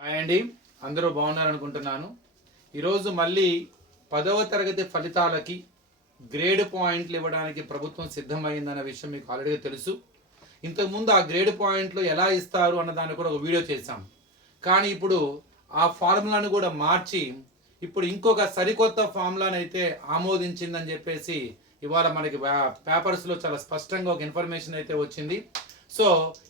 Hi అండి, అందరూ బాగున్నారనుకుంటున్నాను. ఈరోజు మళ్ళీ 10వ తరగతి ఫలితాలకి గ్రేడ్ పాయింట్లు ఇవ్వడానికి ప్రభుత్వం సిద్ధమైందన్న విషయం మీకు ఆల్రెడీ తెలుసు. ఇంతకుముందు ఆ గ్రేడ్ పాయింట్లు ఎలా ఇస్తారు అన్నదాన్ని కూడా ఒక వీడియో చేశాం. కానీ ఇప్పుడు ఆ ఫార్ములాను కూడా మార్చి ఇప్పుడు ఇంకొక సరికొత్త ఫార్ములాను అయితే ఆమోదించిందని చెప్పేసి ఇవాళ మనకి పేపర్స్లో చాలా స్పష్టంగా ఒక ఇన్ఫర్మేషన్ అయితే వచ్చింది. సో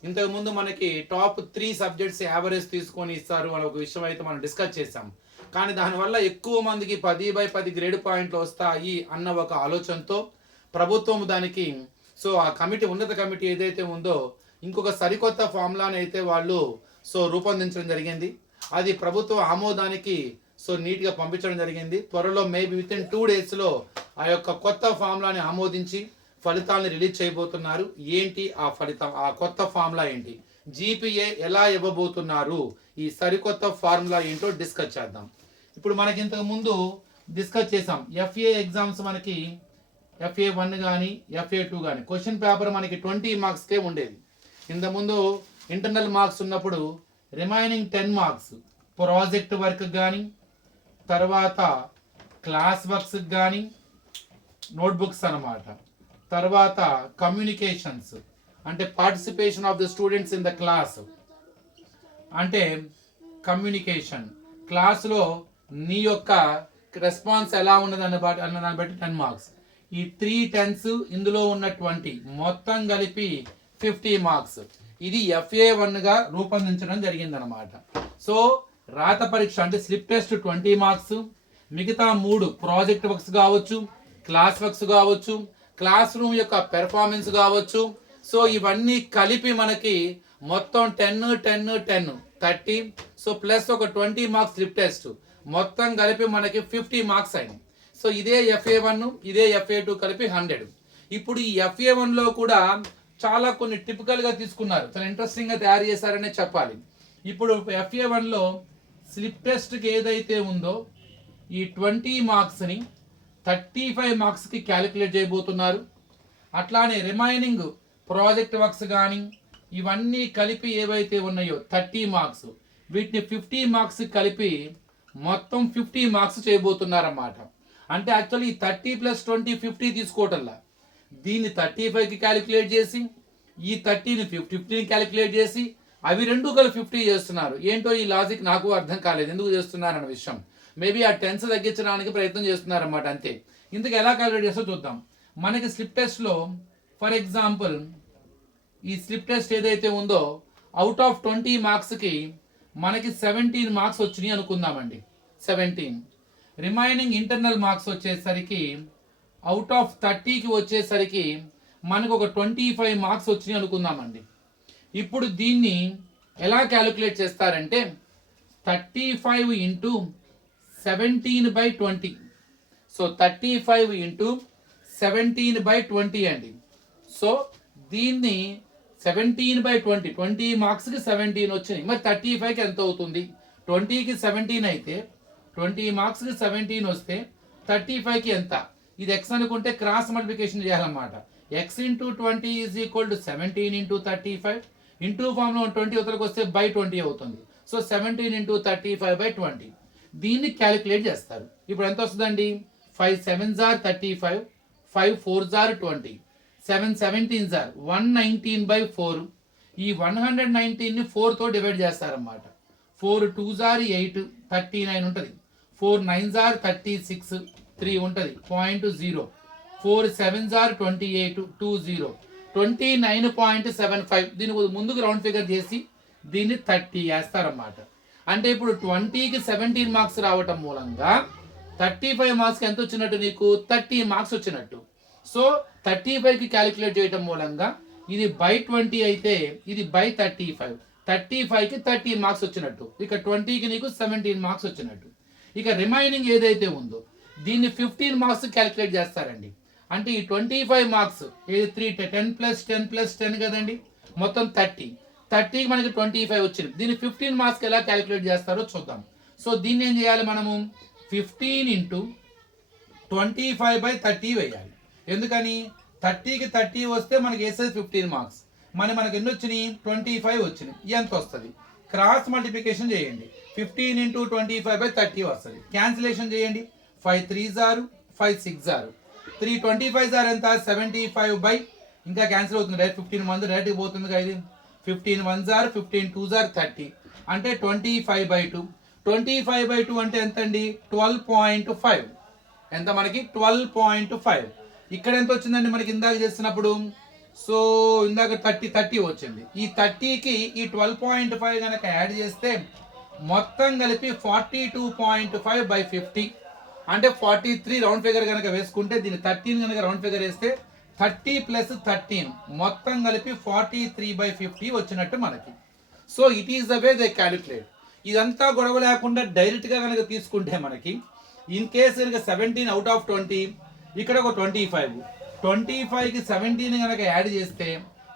ఇంతకుముందు మనకి టాప్ 3 సబ్జెక్ట్స్ యావరేజ్ తీసుకొని ఇస్తారు అనే ఒక విషయం అయితే మనం డిస్కస్ చేసాం. కానీ దానివల్ల ఎక్కువ మందికి 10/10 గ్రేడ్ పాయింట్లు వస్తాయి అన్న ఒక ఆలోచనతో ప్రభుత్వం దానికి ఆ కమిటీ, ఉన్నత కమిటీ ఏదైతే ఉందో ఇంకొక సరికొత్త ఫార్ములాని అయితే వాళ్ళు రూపొందించడం జరిగింది. అది ప్రభుత్వ ఆమోదానికి నీట్గా పంపించడం జరిగింది. త్వరలో మేబీ విత్ ఇన్ 2 డేస్లో ఆ యొక్క కొత్త ఫార్ములాని ఆమోదించి ఫలితాలను రిలీజ్ చేయబోతున్నారు. ఏంటి ఆ ఫలితం, ఆ కొత్త ఫార్ములా ఏంటి, జీపీఏ ఎలా ఇవ్వబోతున్నారు, ఈ సరికొత్త ఫార్ములా ఏంటో డిస్కస్ చేద్దాం. ఇప్పుడు మనకి ఇంతకు ముందు డిస్కస్ చేసాం. ఎఫ్ఏ ఎగ్జామ్స్ మనకి FA1 కానీ FA2 కానీ క్వశ్చన్ పేపర్ మనకి 20 మార్క్స్కే ఉండేది. ఇంతకుముందు ఇంటర్నల్ మార్క్స్ ఉన్నప్పుడు రిమైనింగ్ 10 మార్క్స్ ప్రాజెక్ట్ వర్క్ కానీ, తర్వాత క్లాస్ వర్క్స్ కానీ, నోట్బుక్స్ అన్నమాట, తర్వాత కమ్యూనికేషన్స్ అంటే participation of the students in the class, అంటే కమ్యూనికేషన్ క్లాస్లో నీ యొక్క రెస్పాన్స్ ఎలా ఉన్నది అన్నదాన్ని బట్టి 10 మార్క్స్. ఈ 3 10s ఇందులో ఉన్న 20 మొత్తం కలిపి 50 మార్క్స్. ఇది FA1గా రూపొందించడం జరిగిందనమాట. రాత పరీక్ష అంటే స్లిప్ టెస్ట్ 20 మార్క్స్, మిగతా 3 ప్రాజెక్ట్ వర్క్స్ కావచ్చు, క్లాస్ వర్క్స్ కావచ్చు, క్లాస్ రూమ్ యొక్క పెర్ఫార్మెన్స్ కావచ్చు. ఇవన్నీ కలిపి మనకి మొత్తం 10 10 10 30. ప్లస్ ఒక 20 మార్క్స్ స్లిప్ టెస్ట్, మొత్తం కలిపి మనకి 50 మార్క్స్ అయినాయి. ఇదే FA1, ఇదే FA2 కలిపి 100. ఇప్పుడు ఈ FA1లో కూడా చాలా కొన్ని టిపికల్గా తీసుకున్నారు, చాలా ఇంట్రెస్టింగ్గా తయారు చేశారనే చెప్పాలి. ఇప్పుడు FA1లో స్లిప్ టెస్ట్కి ఏదైతే ఉందో ఈ 20 మార్క్స్ని 35 మార్క్స్కి క్యాలిక్యులేట్ చేయబోతున్నారు. అట్లానే రిమైనింగ్ ప్రాజెక్ట్ వర్క్స్ కానీ ఇవన్నీ కలిపి ఏవైతే ఉన్నాయో 30 మార్క్స్, వీటిని 50 మార్క్స్ కలిపి మొత్తం 50 మార్క్స్ చేయబోతున్నారన్నమాట. అంటే యాక్చువల్లీ 30 + 20 50 తీసుకోవటంలా దీన్ని 35కి క్యాలిక్యులేట్ చేసి ఈ 30ని 50ని క్యాలిక్యులేట్ చేసి అవి రెండు కలిపి 50 చేస్తున్నారు. ఏంటో ఈ లాజిక్ నాకు అర్థం కాలేదు, ఎందుకు చేస్తున్నారు అన్న విషయం. మేబీ ఆ టెన్స్ తగ్గించడానికి ప్రయత్నం చేస్తున్నారన్నమాట, అంతే. ఇందుకు ఎలా క్యాలిక్యులేట్ చేస్తో చూద్దాం. మనకి స్లిప్ టెస్ట్లో ఫర్ ఎగ్జాంపుల్ ఈ స్లిప్ టెస్ట్ ఏదైతే ఉందో అవుట్ ఆఫ్ 20 మార్క్స్కి మనకి 17 మార్క్స్ వచ్చినాయి అనుకుందామండి. 17 రిమైనింగ్ ఇంటర్నల్ మార్క్స్ వచ్చేసరికి అవుట్ ఆఫ్ 30కి వచ్చేసరికి మనకు ఒక 25 మార్క్స్ వచ్చినాయి అనుకుందామండి. ఇప్పుడు దీన్ని ఎలా క్యాలిక్యులేట్ చేస్తారంటే 35 ఇంటూ 17/20. 35 ఇంటూ 17/20 అండి. దీన్ని 17/20, 20 మార్క్స్కి 17 వచ్చినాయి. మరి 35కి ఎంత అవుతుంది? 20కి 17 అయితే 20 మార్క్స్కి 17 వస్తే 35కి ఎంత? ఇది x అనుకుంటే క్రాస్ మల్టిప్లికేషన్ చేయాలన్నమాట. x into 20 is equal to 17 into 35. Into ఫామ్లో 20 ఉత్తరకు వస్తే /20 అవుతుంది. 17 ఇంటూ 35/20 దీన్ని క్యాలిక్యులేట్ చేస్తారు. ఇప్పుడు ఎంత వస్తుందండి? 5 7s are 35, 5 4s are 20, 7 17s are 119/4. ఈ 119ని 4తో డివైడ్ చేస్తారన్నమాట. 4 2s are 8, 39 ఉంటుంది. 4 9s are 36, 3 ఉంటుంది, 0.0. 4 7s are 28, 20, 29.75. దీని ముందుకు రౌండ్ ఫిగర్ చేసి దీన్ని 30 వేస్తారన్నమాట. అంటే ఇప్పుడు 20కి 17 మార్క్స్ రావటం మూలంగా 35 మార్క్స్కి ఎంత వచ్చినట్టు? నీకు 30 మార్క్స్ వచ్చినట్టు. 35కి క్యాలిక్యులేట్ చేయటం మూలంగా ఇది /20 అయితే ఇది /35. 35కి 30 మార్క్స్ వచ్చినట్టు. ఇక 20కి నీకు 17 మార్క్స్ వచ్చినట్టు. ఇక రిమైనింగ్ ఏదైతే ఉందో దీన్ని 15 మార్క్స్ క్యాలిక్యులేట్ చేస్తారండి. అంటే ఈ 25 మార్క్స్ ఏది 3 10 + 10 + 10 కదండి, మొత్తం 30కి మనకి 25 వచ్చింది. దీన్ని 15 మార్క్స్కి ఎలా క్యాలిక్యులేట్ చేస్తారో చూద్దాం. దీన్ని ఏం చేయాలి మనము? 15 ఇంటూ 25/30 వేయాలి. ఎందుకని? 30కి 30 వస్తే మనకి వేసేది 15 మార్క్స్. మనకి ఎన్ని వచ్చినాయి? 25 వచ్చినాయి. ఎంత వస్తుంది? క్రాస్ మల్టిప్లికేషన్ చేయండి. 15 ఇంటూ 25/30 వస్తుంది. క్యాన్సిలేషన్ చేయండి. 5 3s are 5 6s are 3 25s are ఎంత 75 ఇంకా క్యాన్సిల్ అవుతుంది. డైరెక్ట్ 15 మంది డైరెక్ట్ పోతుంది కదా. ఇది 15 1s are 15 2s are 30 అంటే 25/2. 25/2 అంటే ఎంత అండి 12.5. ఎంత మనకి 12.5. ఇక్కడ ఎంత వచ్చిందండి మనకి ఇందాక చేస్తున్నప్పుడు? సో ఇందాక 30 వచ్చింది. ఈ 30కి ఈ 12.5 కనుక యాడ్ చేస్తే మొత్తం కలిపి 42.5/50 అంటే 43 రౌండ్ ఫిగర్ కనుక వేసుకుంటే దీన్ని 13 కనుక రౌండ్ ఫిగర్ వేస్తే 30 + 13 మొత్తం కలిపి 43/50 వచ్చినట్టు మనకి. So it is the way they calculate. ఇదంతా గొడవ లేకుండా డైరెక్ట్గా కనుక తీసుకుంటే మనకి ఇన్ కేసు కనుక 17 అవుట్ ఆఫ్ 20, ఇక్కడ ఒక 25కి 17 కనుక యాడ్ చేస్తే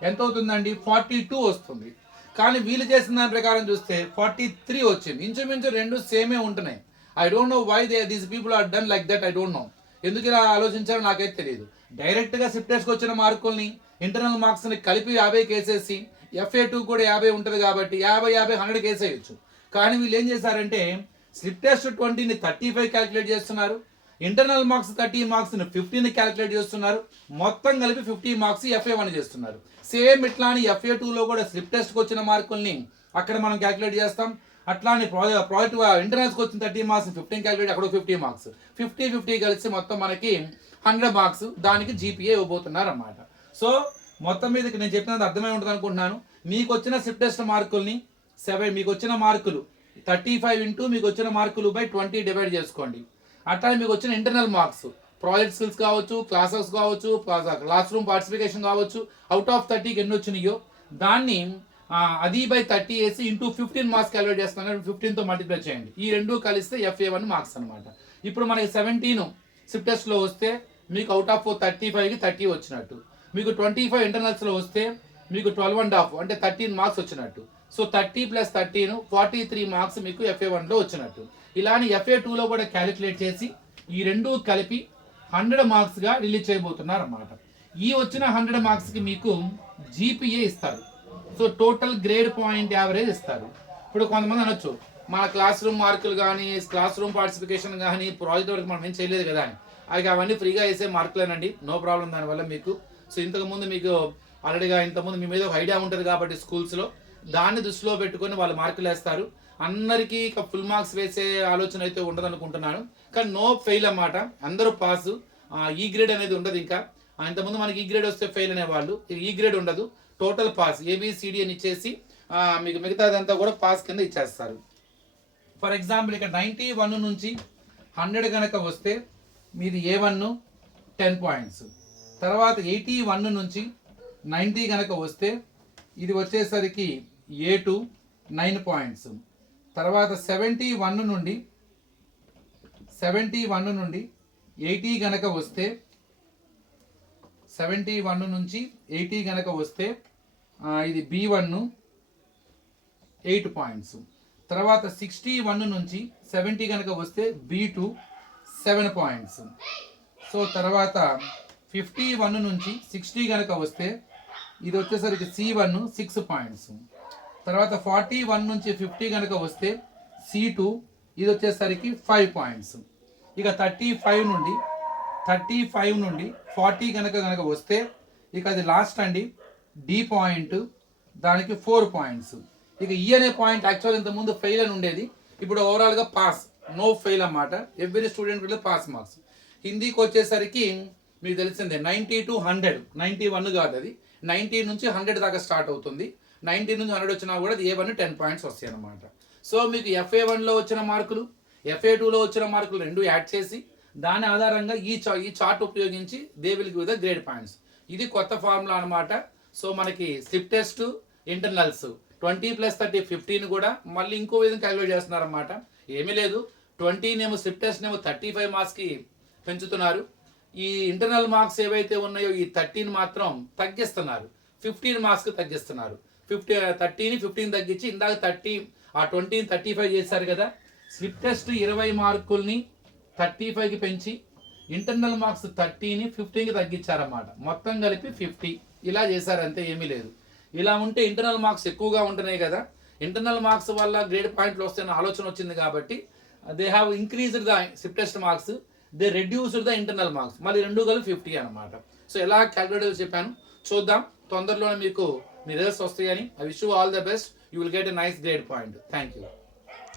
ఎంత అవుతుందండి 42 వస్తుంది. కానీ వీళ్ళు చేసిన దాని ప్రకారం చూస్తే 43 వచ్చింది. ఇంచుమించు రెండు సేమే ఉంటున్నాయి. I don't know why these people are done like that. I don't know ఎందుకు ఇలా ఆలోచించారో నాకైతే తెలియదు. డైరెక్ట్గా స్లిప్ టెస్ట్కి వచ్చిన మార్కుల్ని ఇంటర్నల్ మార్క్స్ని కలిపి 50 వేసేసి FA2 కూడా 50 ఉంటుంది కాబట్టి 50 100 వేసేయచ్చు. కానీ వీళ్ళు ఏం చేశారంటే స్లిప్ టెస్ట్ 20ని 35 క్యాలిక్యులేట్ చేస్తున్నారు, ఇంటర్నల్ మార్క్స్ 30 మార్క్స్ని 15 క్యాలిక్యులేట్ చేస్తున్నారు, మొత్తం కలిపి 50 మార్క్స్ FA1 చేస్తున్నారు. సేమ్ ఇట్లా అని FA2లో కూడా స్లిప్ టెస్ట్కి వచ్చిన మార్కుల్ని అక్కడ మనం క్యాలిక్యులేట్ చేస్తాం. అట్లా అని ప్రాజెక్ట్ ఇంటర్నల్స్కి వచ్చిన 30 మార్క్స్ 15 క్యాలిక్యులేట్, అక్కడ 50 మార్క్స్ 50 కలిసి మొత్తం మనకి 100 మార్క్స్ దానికి GPA ఇవ్వబోతున్నారు అన్నమాట. సో మొత్తం మీద నేను చెప్పినది అర్థమై ఉంటుంది అనుకుంటున్నాను. మీకు వచ్చిన స్లిప్ టెస్ట్ మార్కుల్ని మీకు వచ్చిన మార్కులు 35 ఇంటూ మీకు వచ్చిన మార్కులు బై 20 డివైడ్ చేసుకోండి. అట్లా మీకు వచ్చిన ఇంటర్నల్ మార్క్స్ ప్రాజెక్ట్ స్కిల్స్ కావచ్చు, క్లాసెస్ కావచ్చు, క్లాస్ రూమ్ పార్టిసిపేషన్ కావచ్చు, అవుట్ ఆఫ్ 30కి ఎన్ని వచ్చినాయో దాన్ని అది బై 30 వేసి ఇంటూ 15 మార్క్స్ క్యాలిక్యులేట్ చేస్తాను. 15తో మల్టిప్లై చేయండి. ఈ రెండు కలిస్తే FA1 మార్క్స్ అనమాట. ఇప్పుడు మనకి 17 స్లిప్ టెస్ట్లో వస్తే మీకు అవుట్ ఆఫ్ 35కి 30 వచ్చినట్టు. మీకు 25 ఇంటర్నల్స్లో వస్తే మీకు 12.5 అంటే 13 మార్క్స్ వచ్చినట్టు. సో 30 + 13 43 మార్క్స్ మీకు FA1లో వచ్చినట్టు. ఇలాని FA2లో కూడా క్యాలిక్యులేట్ చేసి ఈ రెండు కలిపి 100 మార్క్స్గా రిలీజ్ చేయబోతున్నారు అన్నమాట. ఈ వచ్చిన 100 మార్క్స్కి మీకు GPA ఇస్తారు. So total grade point average ఇస్తారు. ఇప్పుడు కొంతమంది అనొచ్చు మన క్లాస్ రూమ్ మార్కులు కానీ, క్లాస్ రూమ్ పార్టిసిపేషన్ కానీ, ప్రాజెక్ట్ వరకు మనం ఏం చేయలేదు కదా అని, అవన్నీ ఫ్రీగా వేసే మార్కులేనండి. నో ప్రాబ్లం దానివల్ల మీకు. సో ఇంతకుముందు మీకు ఆల్రెడీగా ఇంతకుముందు మీ మీద ఒక ఐడియా ఉంటుంది కాబట్టి స్కూల్స్లో దాన్ని దృష్టిలో పెట్టుకొని వాళ్ళు మార్కులు వేస్తారు. అందరికీ ఫుల్ మార్క్స్ వేసే ఆలోచన అయితే ఉండదు అనుకుంటున్నాను. కానీ నో ఫెయిల్ అన్నమాట, అందరూ పాస్. ఈ గ్రేడ్ అనేది ఉండదు. ఇంకా ఇంతకుముందు మనకి ఈ గ్రేడ్ వస్తే ఫెయిల్ అనేవాళ్ళు, ఈ గ్రేడ్ ఉండదు. టోటల్ పాస్ ABCD అని ఇచ్చేసి మీకు మిగతాదంతా కూడా పాస్ కింద ఇచ్చేస్తారు. ఫర్ ఎగ్జాంపుల్ ఇక్కడ 91 నుంచి 100 కనుక వస్తే మీది A1 10 పాయింట్స్. తర్వాత 81 నుంచి 90 కనుక వస్తే ఇది వచ్చేసరికి A2 9 పాయింట్స్. తర్వాత 71 నుండి 80 కనుక వస్తే 71 నుంచి 80 కనుక వస్తే ఇది B1 8 పాయింట్స్. తర్వాత 61 నుంచి 70 కనుక వస్తే B2 7 పాయింట్స్. సో తర్వాత 51 నుంచి 60 కనుక వస్తే ఇది వచ్చేసరికి C1 6 పాయింట్స్. తర్వాత 41 నుంచి 50 కనుక వస్తే C2 ఇది వచ్చేసరికి 5 పాయింట్స్. ఇక 35 నుండి 40 కనుక వస్తే ఇక అది లాస్ట్ అండి D పాయింట్, దానికి 4 పాయింట్స్. ఇక ఈ అనే పాయింట్ యాక్చువల్ ఇంతకుముందు ఫెయిల్ అని ఉండేది, ఇప్పుడు ఓవరాల్గా పాస్, నో ఫెయిల్ అన్నమాట. Every student will pass marks. హిందీకి వచ్చేసరికి మీకు తెలిసిందే 90 to 100, 91 కాదు అది 90 నుంచి 100 దాకా స్టార్ట్ అవుతుంది. 90 నుంచి 100 వచ్చినా కూడా A1 10 పాయింట్స్ వస్తాయి అన్నమాట. సో మీకు FA1లో వచ్చిన మార్కులు, FA2లో వచ్చిన మార్కులు రెండు యాడ్ చేసి దాని ఆధారంగా ఈ చార్ట్ ఉపయోగించి they will give the grade points. ఇది కొత్త ఫార్ములా అనమాట. సో మనకి స్లిప్ టెస్ట్, ఇంటర్నల్స్ 20 + 30 15 కూడా మళ్ళీ ఇంకో విధంగా క్యాలిక్యులేట్ చేస్తున్నారన్నమాట. ఏమీ లేదు, 20 నేమో స్లిప్ టెస్ట్ నేమో 35 మార్క్స్కి పెంచుతున్నారు. ఈ ఇంటర్నల్ మార్క్స్ ఏవైతే ఉన్నాయో ఈ 13 మాత్రం తగ్గిస్తున్నారు, 15 మార్క్స్కి తగ్గిస్తున్నారు. 30ని 15 తగ్గించి ఇందాక 20ని 35 చేశారు కదా. స్లిప్ టెస్ట్ 20 మార్కుల్ని 35కి పెంచి ఇంటర్నల్ మార్క్స్ 30ని 15కి తగ్గించారన్నమాట. మొత్తం కలిపి 50 ఇలా చేశారు, అంతే, ఏమీ లేదు. ఇలా ఉంటే ఇంటర్నల్ మార్క్స్ ఎక్కువగా ఉంటున్నాయి కదా. ఇంటర్నల్ మార్క్స్ వల్ల గ్రేడ్ పాయింట్లు వస్తాయన్న ఆలోచన వచ్చింది కాబట్టి they have increased the SIP test marks, they reduced the internal marks, మళ్ళీ రెండు కలిపి 50 అనమాట. సో ఎలా క్యాలిక్యులేట్ చెప్పాను చూద్దాం. తొందరలోనే మీకు మీ రిజల్ట్స్ వస్తాయని. I wish you all the best. You will get a nice grade point. Thank you.